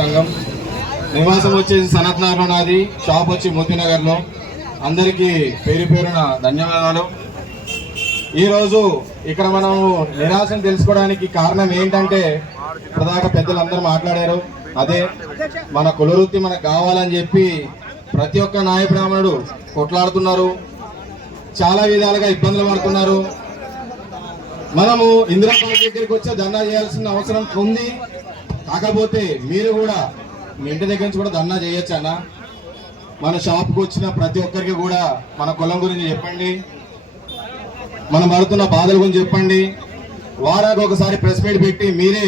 సంఘం నివాసం వచ్చేసి సనత్ నగర్ నాది, షాప్ వచ్చి మోతీనగర్ లో. అందరికీ పేరు పేరున ధన్యవాదాలు. ఈరోజు ఇక్కడ మనము నిరాశను తెలుసుకోవడానికి కారణం ఏంటంటే ఇప్పటిదాకా పెద్దలందరూ మాట్లాడారు. అదే మన కులవృత్తి మనకు కావాలని చెప్పి ప్రతి ఒక్క నాయ బ్రాహ్మణుడు కొట్లాడుతున్నారు, చాలా విధాలుగా ఇబ్బందులు పడుతున్నారు. మనము ఇందిరాబాద్ దగ్గరికి వచ్చే ధర్నా చేయాల్సిన అవసరం ఉంది. కాకపోతే మీరు కూడా మీ ఇంటి దగ్గర నుంచి కూడా ధర్నా చేయొచ్చు అన్న. మన షాప్కి వచ్చిన ప్రతి ఒక్కరికి కూడా మన కులం గురించి చెప్పండి, మనం పడుతున్న బాధల గురించి చెప్పండి. వారానికి ఒకసారి ప్రెస్ మీట్ పెట్టి మీరే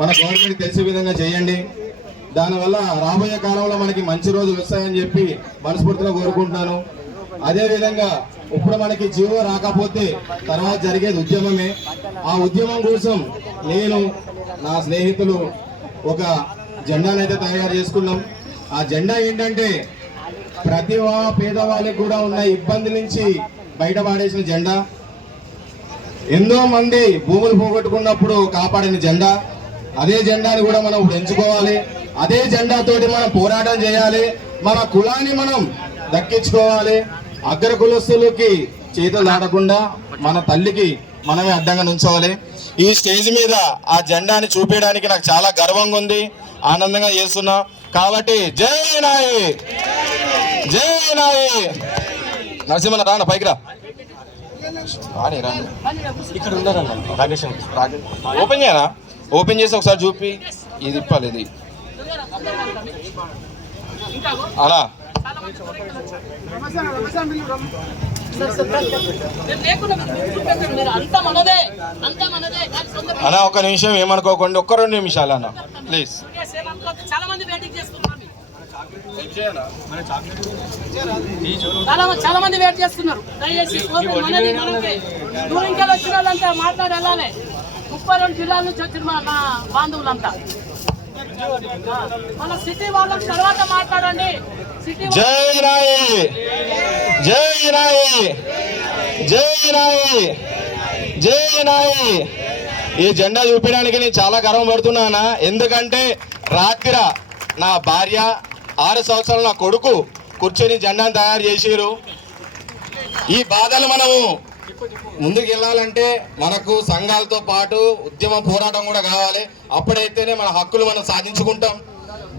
మన గవర్నమెంట్ తెలిసే విధంగా చేయండి. దానివల్ల రాబోయే కాలంలో మనకి మంచి రోజులు వస్తాయని చెప్పి మనస్ఫూర్తిగా కోరుకుంటున్నాను. అదేవిధంగా ఇప్పుడు మనకి జీవో రాకపోతే తర్వాత జరిగేది ఉద్యమమే. ఆ ఉద్యమం కోసం నేను నా స్నేహితులు ఒక జెండానైతే తయారు చేసుకున్నాం. ఆ జెండా ఏంటంటే ప్రతి పేదవాళ్ళకి కూడా ఉన్న ఇబ్బంది నుంచి బయటపడేసిన జెండా, ఎంతో మంది భూములు పోగొట్టుకున్నప్పుడు కాపాడిన జెండా. అదే జెండాని కూడా మనం ఎంచుకోవాలి, అదే జెండాతోటి మనం పోరాటం చేయాలి, మన కులాన్ని మనం దక్కించుకోవాలి. అగ్ర కులస్తులకి చేతులు దాటకుండా మన తల్లికి మనమే అడ్డంగా నుంచోవాలి. ఈ స్టేజ్ మీద ఆ జెండాని చూపించడానికి నాకు చాలా గర్వంగా ఉంది, ఆనందంగా చేస్తున్నా. కాబట్టి జై నాయి, జై నాయి. నరసింహ రాన్న పైకి రా, ఇక్కడ ఉన్నారన్న. ఓపెన్ చేయనా? ఓపెన్ చేసి ఒకసారి చూపి, ఇది ఇప్పాలి, ఇది అలా. అన్నా ఒక్క నిమిషం ఏమనుకోకండి, ఒక్క 2 నిమిషాలు అన్న ప్లీజ్. చాలా మంది వెయిట్ చేస్తున్నారు. దయచేసి దూరంకెళ్ళి వచ్చిన వాళ్ళంతా మాట్లాడి వెళ్ళాలి. 32 జిల్లాల నుంచి వచ్చిన మా బాంధవులంతా మన సిటీ వాళ్ళకి తర్వాత మాట్లాడండి. జై రాయి, జై రాయి, జై రాయి, జై రాయి. ఈ జెండా చూపించడానికి నేను చాలా గర్వపడుతున్నానా. ఎందుకంటే రాత్రి నా భార్య 6 సంవత్సరాల నా కొడుకు కూర్చొని జెండాను తయారు చేసారు. ఈ బాధలు మనము ముందుకు వెళ్ళాలంటే మనకు సంఘాలతో పాటు ఉద్యమ పోరాటం కూడా కావాలి. అప్పుడైతేనే మన హక్కులు మనం సాధించుకుంటాం.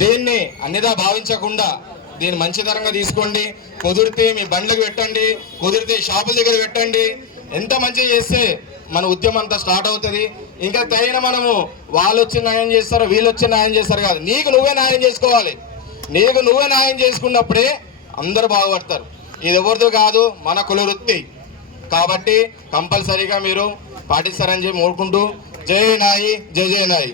దీన్ని అన్నిదా భావించకుండా దీన్ని మంచితరంగా తీసుకోండి. కుదిరితే మీ బండ్లకు పెట్టండి, కుదిరితే షాపుల దగ్గర పెట్టండి. ఎంత మంచిగా చేస్తే మన ఉద్యమం అంతా స్టార్ట్ అవుతుంది. ఇంకా తగిన మనము వాళ్ళు వచ్చి న్యాయం చేస్తారో వీళ్ళు వచ్చి న్యాయం చేస్తారు కాదు, నీకు నువ్వే న్యాయం చేసుకోవాలి. నీకు నువ్వే న్యాయం చేసుకున్నప్పుడే అందరూ బాగుపడతారు. ఇది ఎవరితో కాదు, మన కుల వృత్తి. కాబట్టి కంపల్సరీగా మీరు పాటిస్తారని చెప్పి కోరుకుంటూ జై నాయి, జై జై నాయి.